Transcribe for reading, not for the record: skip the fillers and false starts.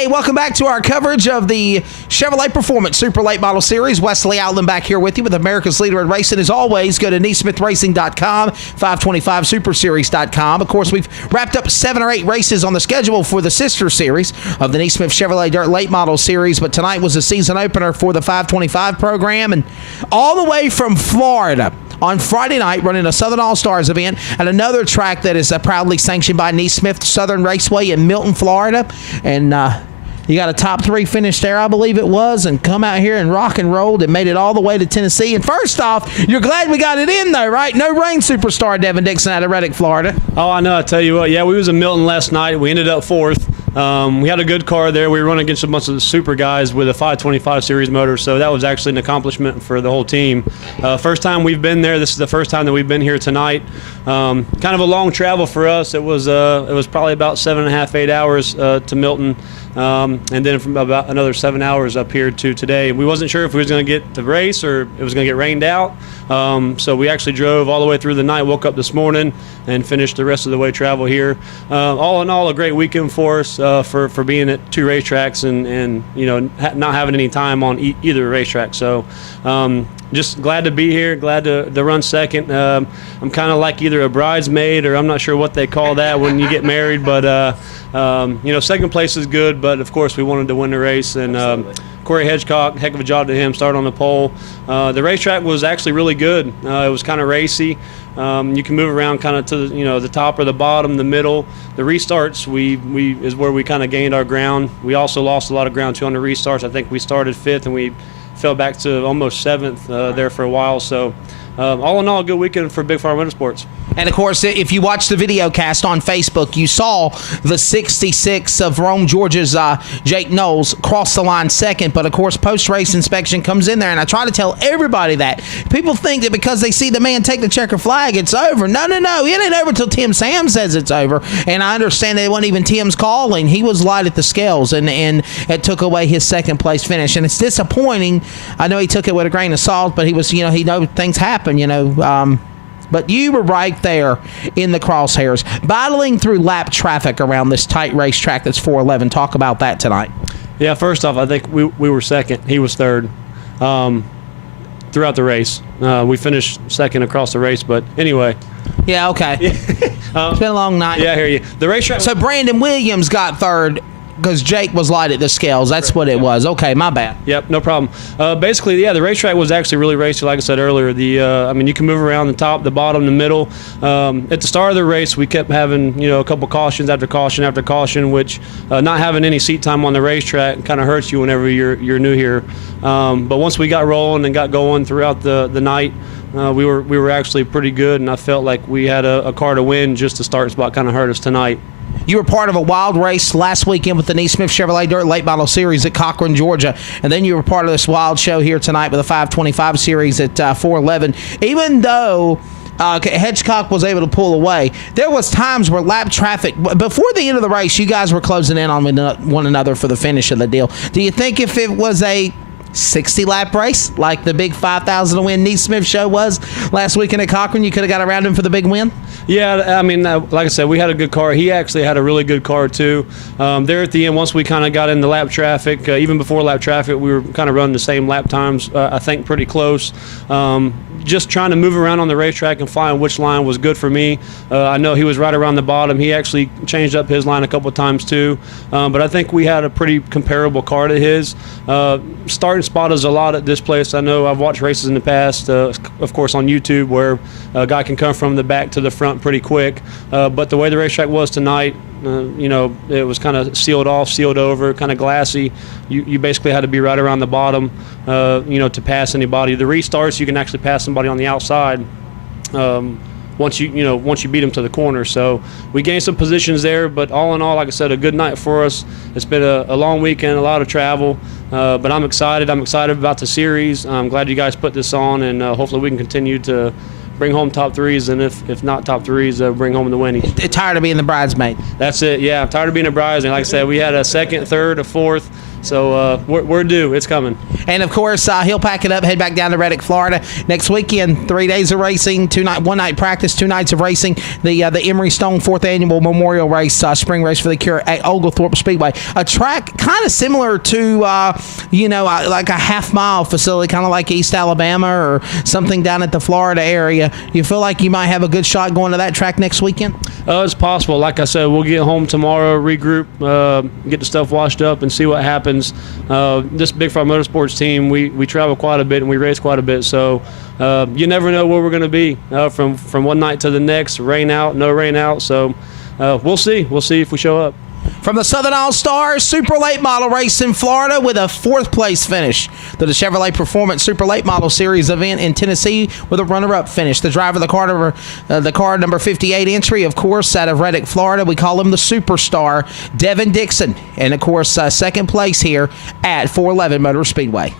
Hey, welcome back to our coverage of the Chevrolet Performance Super Late Model Series. Wesley Outland back here with you with America's Leader in Racing. As always, go to NeesmithRacing.com, 525superseries.com. Of course, we've wrapped up 7 or 8 races on the schedule for the sister series of the Neesmith Chevrolet Dirt Late Model Series, but tonight was the season opener for the 525 program, and all the way from Florida on Friday night, running a Southern All-Stars event at another track that is proudly sanctioned by Neesmith Southern Raceway in Milton, Florida. And you got a top 3 finish there, I believe it was, and come out here and rock and rolled and made it all the way to Tennessee. And first off, you're glad we got it in, though, right? No rain superstar Devin Dixon out of Reddick, Florida. Oh, I know. I tell you what, yeah, we was in Milton last night. We ended up 4th. We had a good car there. We were running against a bunch of the super guys with a 525 series motor, so that was actually an accomplishment for the whole team. First time we've been there. This is the first time that we've been here tonight. Kind of a long travel for us. It was probably about 7.5, 8 hours to Milton, and then from about another 7 hours up here to today. We wasn't sure if we was going to get the race or it was going to get rained out. So we actually drove all the way through the night, woke up this morning, and finished the rest of the way travel here. All in all, a great weekend for us. For being at 2 racetracks and you know, not having any time on either racetrack. So just glad to be here, glad to run second. I'm kind of like either a bridesmaid or I'm not sure what they call that when you get married, but you know, second place is good, but of course we wanted to win the race. And Corey Hedgecock, heck of a job to him, started on the pole. The racetrack was actually really good. It was kind of racy. You can move around kind of to the top or the bottom, the middle. The restarts is where we kind of gained our ground. We also lost a lot of ground too on the restarts. I think we started 5th and we fell back to almost 7th there for a while. So all in all, a good weekend for Big Farm Motorsports. And, of course, if you watched the video cast on Facebook, you saw the 66 of Rome, Georgia's Jake Knowles cross the line second. But, of course, post-race inspection comes in there, and I try to tell everybody that. People think that because they see the man take the checker flag, it's over. No. It ain't over until Tim Sam says it's over. And I understand that it wasn't even Tim's calling. He was light at the scales, and it took away his second-place finish. And it's disappointing. I know he took it with a grain of salt, but he was, he knows things happen, But you were right there in the crosshairs, battling through lap traffic around this tight racetrack that's 411. Talk about that tonight. Yeah, first off, I think we were second. He was third throughout the race. We finished second across the race, but anyway. Yeah, okay. It's been a long night. Yeah, I hear you. The racetrack. So Brandon Williams got third because Jake was light at the scales. That's what it was. Okay, my bad. Yep, no problem. Basically, yeah, the racetrack was actually really racy, like I said earlier. I mean, you can move around the top, the bottom, the middle. At the start of the race, we kept having, a couple cautions after caution after caution, which not having any seat time on the racetrack kind of hurts you whenever you're new here. But once we got rolling and got going throughout the night, we were actually pretty good, and I felt like we had a car to win. Just the start spot kind of hurt us tonight. You were part of a wild race last weekend with the Neesmith Chevrolet Dirt Late Model Series at Cochran, Georgia. And then you were part of this wild show here tonight with a 525 series at 411. Even though Hedgecock was able to pull away, there was times where lap traffic, before the end of the race, you guys were closing in on one another for the finish of the deal. Do you think if it was a 60-lap race like the big 5,000 to win Neesmith show was last weekend at Cochran, you could have got around him for the big win? Yeah, I mean, like I said, we had a good car. He actually had a really good car too. There at the end, once we kind of got in the lap traffic, even before lap traffic, we were kind of running the same lap times, I think pretty close. Just trying to move around on the racetrack and find which line was good for me. I know he was right around the bottom. He actually changed up his line a couple of times too. But I think we had a pretty comparable car to his. Starting spot is a lot at this place. I know I've watched races in the past, of course on YouTube, where a guy can come from the back to the front pretty quick. But the way the racetrack was tonight, it was kind of sealed off, sealed over, kind of glassy. You basically had to be right around the bottom, to pass anybody. The restarts, you can actually pass somebody on the outside once you beat them to the corner. So we gained some positions there, but all in all, like I said, a good night for us. It's been a long weekend, a lot of travel, but I'm excited. I'm excited about the series. I'm glad you guys put this on, and hopefully we can continue to bring home top threes, and if not top threes, bring home the winning. Tired of being the bridesmaid. That's it, yeah. I'm tired of being a bridesmaid. Like I said, we had a second, third, a fourth. So we're due. It's coming. And of course, he'll pack it up, head back down to Reddick, Florida next weekend. 3 days of racing, 1 night practice, 2 nights of racing. The Emery Stone 4th Annual Memorial Race, spring race for the Cure at Oglethorpe Speedway. A track kind of similar to, like a half-mile facility, kind of like East Alabama or something down at the Florida area. You feel like you might have a good shot going to that track next weekend? It's possible. Like I said, we'll get home tomorrow, regroup, get the stuff washed up, and see what happens. This Big Frog Motorsports team, we travel quite a bit and we race quite a bit, so you never know where we're going to be from one night to the next. Rain out, no rain out, so we'll see if we show up. From the Southern All-Stars Super Late Model race in Florida with a 4th place finish to the Chevrolet Performance Super Late Model Series event in Tennessee with a runner-up finish. The driver of the car number 58 entry, of course, out of Reddick, Florida. We call him the Superstar, Devin Dixon. And, of course, second place here at 411 Motor Speedway.